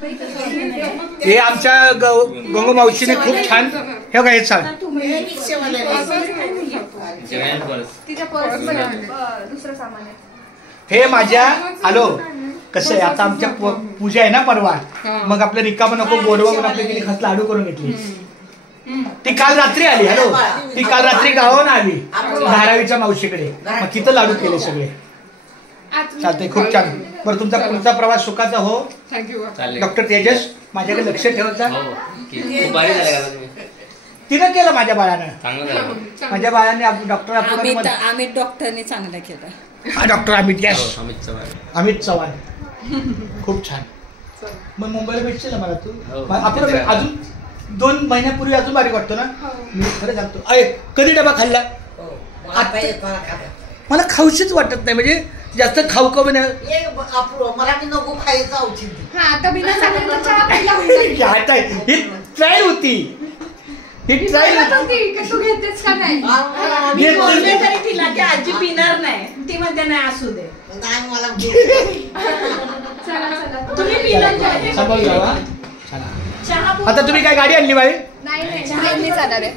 हे आमच्या गंगू मावशीने खूप छान हे काय सांग हे माझ्या आलो कसं आहे आता आमच्या पूजा आहे ना परवा मग आपलं रिकामं नको बोलवा म्हणून आपल्या गेली खस लाडू करून घेतली ती काल रात्री आली हॅलो ती काल रात्री गावाहून आली धारावीच्या मावशीकडे मग तिथं लाडू केले सगळे चालतंय खूप छान बरं तुमचा पुढचा प्रवास सुखाचा हो डॉक्टर तेजस माझ्याकडे लक्ष ठेवता तिनं केलं माझ्या बाळानं माझ्या बाळाने डॉक्टर अमित डॉक्टरने चांगलं केलं हा डॉक्टर अमित यस अमित चव्हाण खूप छान मग मुंबईला भेटशील ना मला तू आपण अजून 2 महिन्यापूर्वी अजून बारीक वाटतो ना मी खरं सांगतो अय कधी डबा खाल्ला मला खाऊशीच वाटत नाही म्हणजे जास्त खाऊ खाऊ नाही मराठी नको खायचं औचित्य ही ट्रायल होती ही ट्रायल आजी पिणार नाही ती म्हणते नाही असू दे नाही मला आता तुम्ही काय गाडी आणली बाई नाही जाणार आहे.